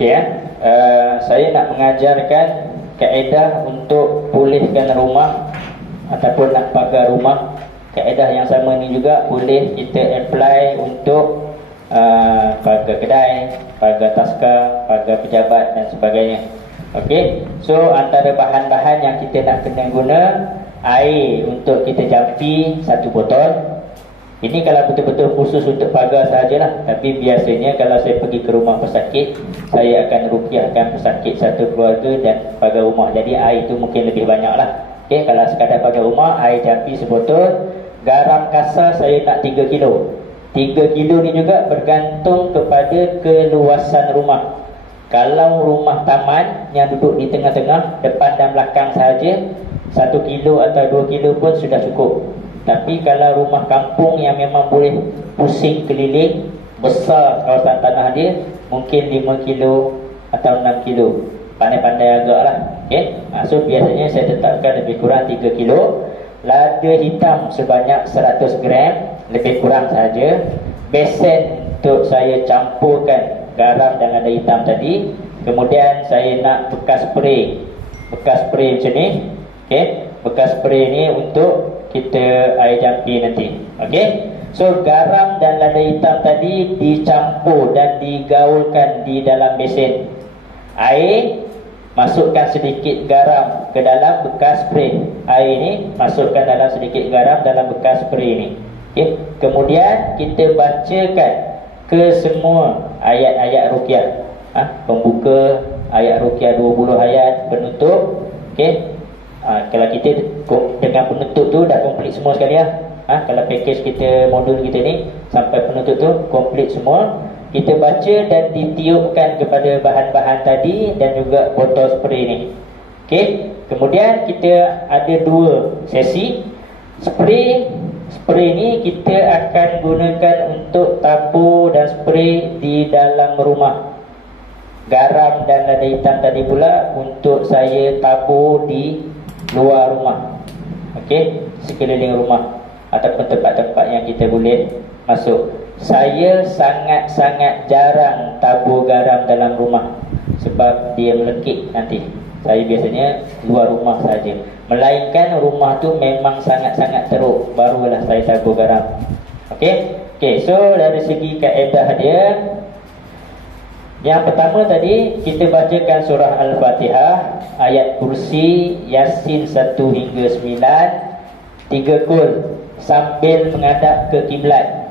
Okey ya. Saya nak mengajarkan kaedah untuk pulihkan rumah ataupun nak pagar rumah. Kaedah yang sama ni juga boleh kita apply untuk pagar kedai, pagar taska, pagar pejabat dan sebagainya. Okey. So antara bahan-bahan yang kita nak kena guna, air untuk kita jampi 1 botol. Ini kalau betul-betul khusus untuk pagar sahajalah. Tapi biasanya kalau saya pergi ke rumah pesakit, saya akan ruqyahkan pesakit satu keluarga dan pagar rumah. Jadi air itu mungkin lebih banyak lah. Okay, kalau sekadar pagar rumah, air jampi sebotol. Garam kasar saya nak 3 kilo. 3 kilo ni juga bergantung kepada keluasan rumah. Kalau rumah taman yang duduk di tengah-tengah, depan dan belakang sahaja, 1 kilo atau 2 kilo pun sudah cukup. Tapi kalau rumah kampung yang memang boleh pusing keliling, besar kawasan tanah dia, mungkin 5 kilo atau 6 kilo. Pandai-pandai agak lah. Okay? So biasanya saya tetapkan lebih kurang 3 kilo. Lada hitam sebanyak 100 gram, lebih kurang saja. Besen untuk saya campurkan garam dan lada hitam tadi. Kemudian saya nak bekas spray. Bekas spray macam ni. Okay? Bekas spray ni untuk kita air jampi nanti. Okey. So garam dan lada hitam tadi dicampur dan digaulkan di dalam besen. Air, masukkan sedikit garam ke dalam bekas spray. Air ni masukkan dalam sedikit garam dalam bekas spray ni. Okey. Kemudian kita bacakan ke semua ayat-ayat ruqyah. Pembuka ayat ruqyah 20 ayat, penutup. Okey. Kalau kita dengan penutup tu dah komplit semua sekali lah. Kalau package kita, modul kita ni sampai penutup tu komplit semua, kita baca dan ditiupkan kepada bahan-bahan tadi dan juga botol spray ni. Okey. Kemudian kita ada 2 sesi. Spray ni kita akan gunakan untuk tabur dan spray di dalam rumah. Garam dan lada hitam tadi pula untuk saya tabur di luar rumah. Okey, sekeliling rumah ataupun tempat-tempat yang kita boleh masuk. Saya sangat-sangat jarang tabur garam dalam rumah sebab dia melekit nanti. Saya biasanya luar rumah saja. Melainkan rumah tu memang sangat-sangat teruk, barulah saya tabur garam. Okey. Okey, so dari segi kaedah dia, yang pertama tadi kita bacakan surah Al-Fatihah, ayat kursi, Yasin 1 hingga 9, 3 kul sambil menghadap ke kiblat.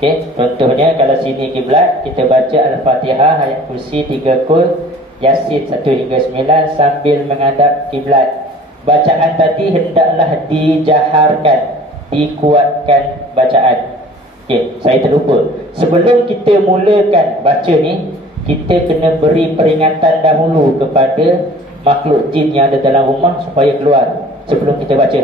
Okey, contohnya kalau sini kiblat, kita baca Al-Fatihah, ayat kursi, 3 kul, Yasin 1 hingga 9 sambil menghadap kiblat. Bacaan tadi hendaklah dijaharkan, dikuatkan bacaan. Okey, saya terlupa. Sebelum kita mulakan baca ni, kita kena beri peringatan dahulu kepada makhluk jin yang ada dalam rumah supaya keluar sebelum kita baca.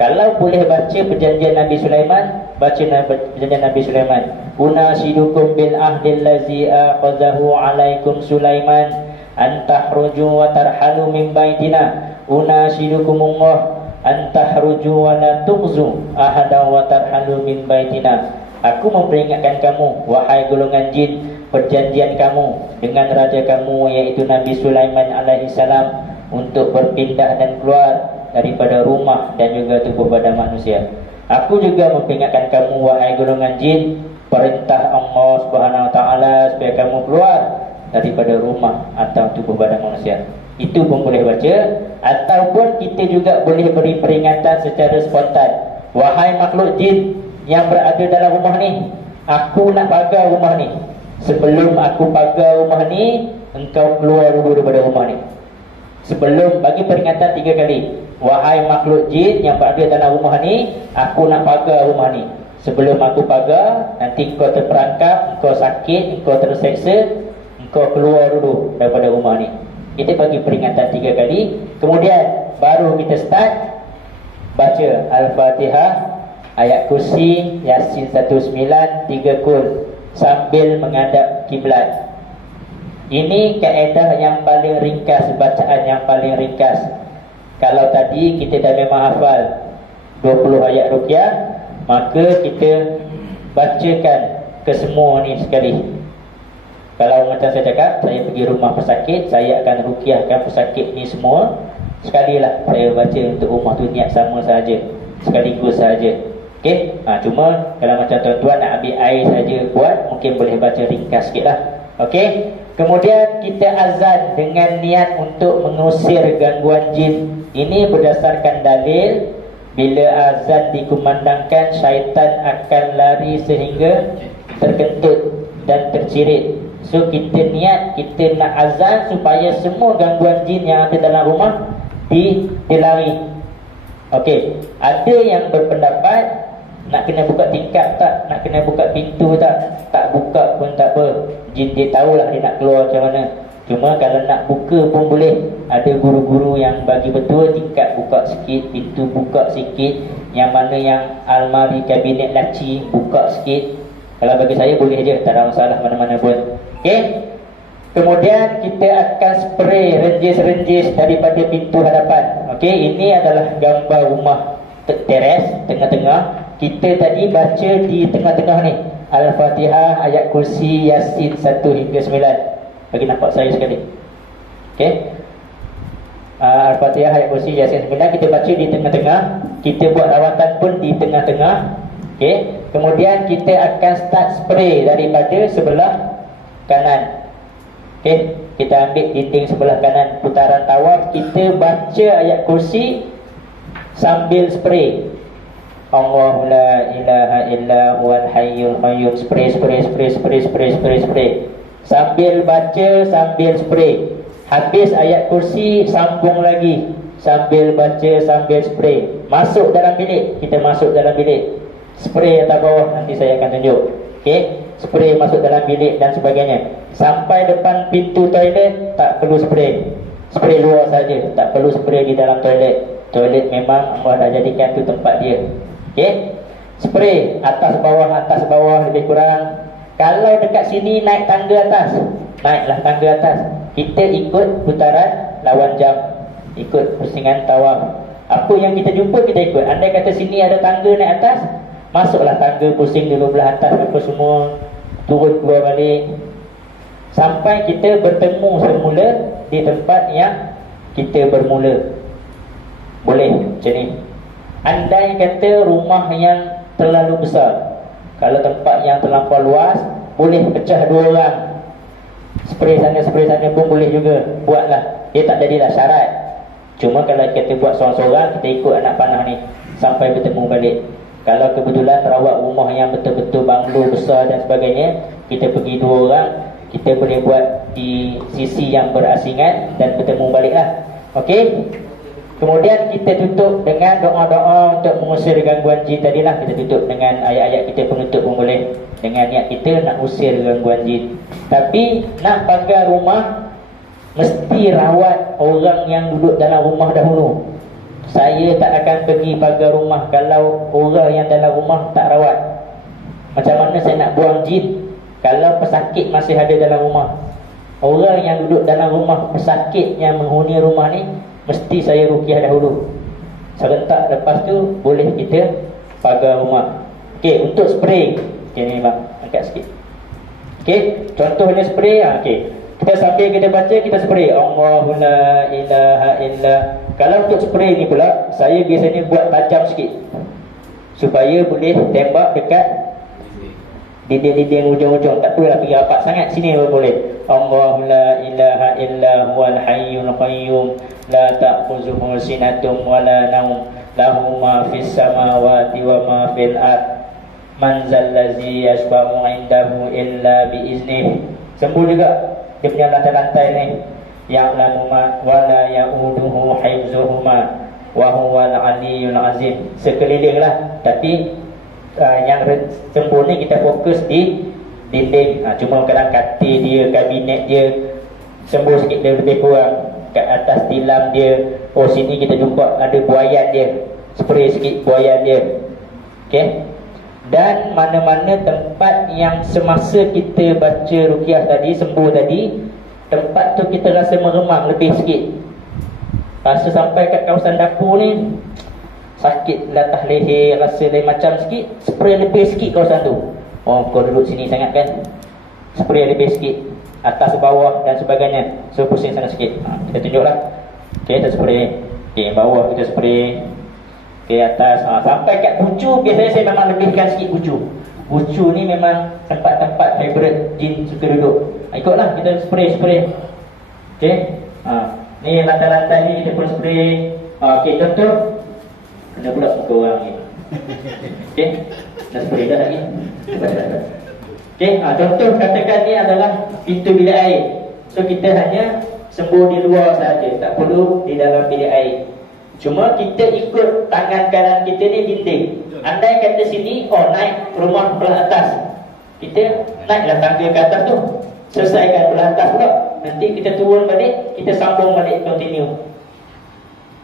Kalau boleh baca perjanjian Nabi Sulaiman, baca perjanjian Nabi Sulaiman. Unashidukum bil ahdil ladzi aqazahu alaikum Sulaiman antahruju wa tarhalu min baitina. Unashidukumullah antahruju wa la tughzu ahada wa tarhalu min baitina. Aku memperingatkan kamu, wahai golongan jin, perjanjian kamu dengan raja kamu iaitu Nabi Sulaiman alaihissalam untuk berpindah dan keluar daripada rumah dan juga tubuh badan manusia. Aku juga memperingatkan kamu, wahai golongan jin, perintah Allah Subhanahu Wa Taala supaya kamu keluar daripada rumah atau tubuh badan manusia. Itu pun boleh baca. Ataupun kita juga boleh beri peringatan secara spontan. Wahai makhluk jin yang berada dalam rumah ni, aku nak pagar rumah ni. Sebelum aku pagar rumah ni, engkau keluar dulu daripada rumah ni. Sebelum, bagi peringatan 3 kali. Wahai makhluk jin yang berada dalam rumah ni, aku nak pagar rumah ni. Sebelum aku pagar, nanti engkau terperangkap, engkau sakit, engkau terseksa, engkau keluar dulu daripada rumah ni. Kita bagi peringatan 3 kali. Kemudian baru kita start baca Al-Fatihah, ayat kursi, Yasin 19, 3 kul sambil menghadap kiblat. Ini kaedah yang paling ringkas, bacaan yang paling ringkas. Kalau tadi kita dah memang hafal 20 ayat ruqyah, maka kita bacakan ke semua ni sekali. Kalau macam saya cakap, saya pergi rumah pesakit, saya akan rukiahkan pesakit ni semua. Sekalilah saya baca untuk rumah tu, niat sama saja, sekaligus saja. Okey, cuma kalau macam tuan-tuan nak ambil air saja buat, mungkin boleh baca ringkas sikit lah. Okey, kemudian kita azan dengan niat untuk mengusir gangguan jin. Ini berdasarkan dalil, bila azan dikumandangkan, syaitan akan lari sehingga terkentut dan tercirit. So kita niat, kita nak azan supaya semua gangguan jin yang ada dalam rumah dilari. Okey, ada yang berpendapat nak kena buka tingkap tak, nak kena buka pintu tak, tak buka pun tak apa, jin dia tahulah dia nak keluar macam mana. Cuma kalau nak buka pun boleh. Ada guru-guru yang bagi betul tingkap buka sikit, pintu buka sikit, yang mana yang almari kabinet laci buka sikit. Kalau bagi saya boleh je, tak ada masalah mana-mana pun. Okey. Kemudian kita akan spray renjis-renjis daripada pintu hadapan. Okey, ini adalah gambar rumah teres tengah-tengah. Kita tadi baca di tengah-tengah ni Al-Fatihah, ayat kursi, Yasin 1 hingga 9. Bagi nampak saya sekali. Okey. Al-Fatihah, ayat kursi, Yasin 9 kita baca di tengah-tengah. Kita buat rawatan pun di tengah-tengah. Okey. Kemudian kita akan start spray daripada sebelah kanan. Okey, kita ambil dinding sebelah kanan, putaran tawaf, kita baca ayat kursi sambil spray. Allahu la ilaha illa huwal hayyul qayyum. Spray. Sambil baca, sambil spray. Habis ayat kursi, sambung lagi, sambil baca, sambil spray. Masuk dalam bilik, kita masuk dalam bilik. Spray atas bawah nanti saya akan tunjuk. Okey, spray masuk dalam bilik dan sebagainya. Sampai depan pintu toilet tak perlu spray. Spray luar saja, tak perlu spray di dalam toilet. Toilet memang Allah dah jadikan tu tempat dia. Okey, spray atas bawah lebih kurang. Kalau dekat sini naik tangga atas, naiklah tangga atas. Kita ikut putaran lawan jam, ikut pusingan tawaf. Apa yang kita jumpa kita ikut. Andai kata sini ada tangga naik atas, masuklah tangga, pusing dulu belah atas apa semua, turun keluar balik, sampai kita bertemu semula di tempat yang kita bermula. Boleh macam ni. Andai kata rumah yang terlalu besar, kalau tempat yang terlampau luas, boleh pecah 2 orang. Spray sana pun boleh juga. Buatlah, dia tak jadilah syarat. Cuma kalau kita buat seorang-seorang, kita ikut anak panah ni sampai bertemu balik. Kalau kebetulan terawat rumah yang betul-betul banglo besar dan sebagainya, kita pergi 2 orang, kita boleh buat di sisi yang berasingan dan bertemu baliklah. Okey. Kemudian kita tutup dengan doa-doa untuk mengusir gangguan jin tadilah. Kita tutup dengan ayat-ayat kita penutup pun boleh, dengan niat kita nak usir gangguan jin. Tapi nak pagar rumah, mesti rawat orang yang duduk dalam rumah dahulu. Saya tak akan pergi pagar rumah kalau orang yang dalam rumah tak rawat. Macam mana saya nak buang jin kalau pesakit masih ada dalam rumah? Orang yang duduk dalam rumah, pesakit yang menghuni rumah ni, mesti saya rukiah dahulu. Serentak lepas tu boleh kita pagar rumah. Okey, untuk spray. Okey ni bang, angkat sikit. Okey, contohnya spray. Okey, kita sambil kita baca, kita spray Allahu la ilaha illa. Kalau untuk spray ni pula, saya biasanya buat tajam sikit supaya boleh tembak dekat dinding-dinding ujung-ujung. Tak perlulah pergi rapat sangat, sini pun boleh. Allahu la ilaha illa huwal hayyul qayyum la ta'khuzuhu sinatun wa la naum lahu ma fis samawati wa ma fil ard man zallazi yashfa'u 'indahu illa bi iznihi. Sembul juga dia punya lantai-lantai ni. Ya'lamu ma wa la ya'uduhu hifzuhuma wa huwal 'aliyyul 'azim. Sekelilinglah, tapi yang sempurna ni kita fokus di dinding. Cuma kadang katil dia, kabinet dia sembuh sikit dia lebih kurang. Kat atas tilam dia, oh sini kita jumpa ada buaian dia, spray sikit buaian dia. Okey. Dan mana-mana tempat yang semasa kita baca ruqyah tadi, sembuh tadi, tempat tu kita rasa meremang lebih sikit, rasa sampai kat kawasan dapur ni sakit latah leher, rasa lain macam sikit, spray lebih sikit kawasan tu. Oh, kau duduk sini sangat kan, spray lebih sikit. atas bawah dan sebagainya. So pusing sana sikit. Kita tunjuklah. Okey, kita spray. Okey, bawah kita spray. Okey, atas. Sampai kat bucu, biasanya saya memang lebihkan sikit bucu. Bucu ni memang tempat-tempat favorite jin suka duduk. Ikutlah kita spray. Okey. Ni lantai-lantai ni kita pun spray. Okey, contoh. Kena pula muka orang ni. Okey. Dah spray dah lagi. Okey, contoh katakan ni adalah pintu bilik air. So kita hanya sembuh di luar saja, tak perlu di dalam bilik air. Cuma kita ikut tangan kanan kita ni dinding. Andai kata sini, naik rumah belah atas, kita naiklah tangga ke atas tu, selesaikan belah atas pula. Nanti kita turun balik, kita sambung balik, continue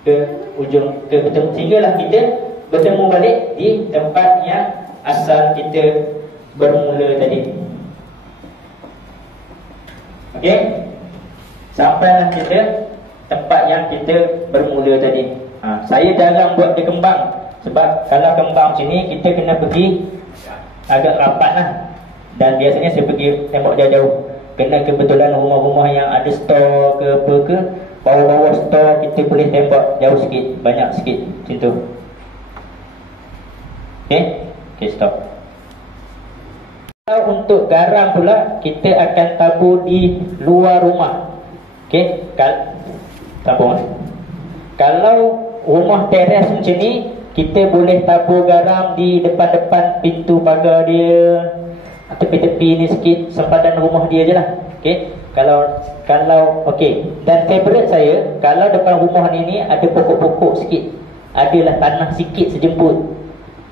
ke ujung, ke betul, sehinggalah kita bertemu balik di tempat yang asal kita bermula tadi. Okey, sampailah kita tempat yang kita bermula tadi. Saya jarang buat dia kembang, sebab kalau kembang sini kita kena pergi agak rapat lah. Dan biasanya saya pergi tembok jauh-jauh. Kena kebetulan rumah-rumah yang ada store ke apa ke, bawah-bawah store kita boleh tembak jauh sikit, banyak sikit macam tu. Okey, stop. Kalau untuk garam pula, kita akan tabur di luar rumah. Okey, tabur. Kalau rumah teres macam ni, kita boleh tabur garam di depan-depan pintu pagar dia, tepi-tepi ni sikit, sempadan rumah dia je lah. Okey, kalau okey. Dan favourite saya, kalau depan rumah ni ada pokok-pokok sikit, adalah tanah sikit sejemput,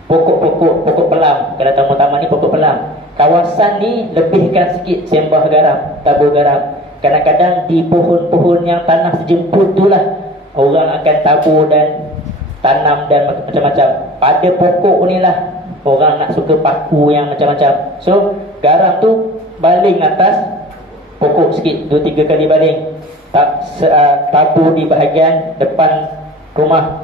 pokok pelam. Kalau taman-taman ni pokok pelam, kawasan ni lebihkan sikit sembah garam, tabur garam. Kadang-kadang di pohon-pohon yang tanah sejemput tu lah orang akan tabur dan tanam dan macam-macam. Pada pokok ni lah orang nak suka paku yang macam-macam. So garam tu baling atas pokok sikit, 2-3 kali baling. Tabur di bahagian depan rumah,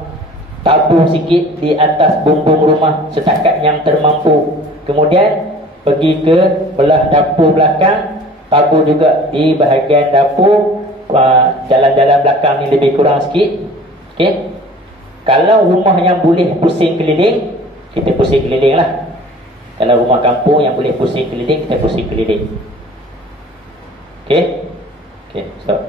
tabur sikit di atas bumbung rumah setakat yang termampu. Kemudian pergi ke belah dapur belakang, tabur juga di bahagian dapur, jalan-jalan belakang ni lebih kurang sikit. Okey. Kalau rumah yang boleh pusing keliling, kita pusing keliling lah. Kalau rumah kampung yang boleh pusing keliling, kita pusing keliling. Okey. Okey, stop.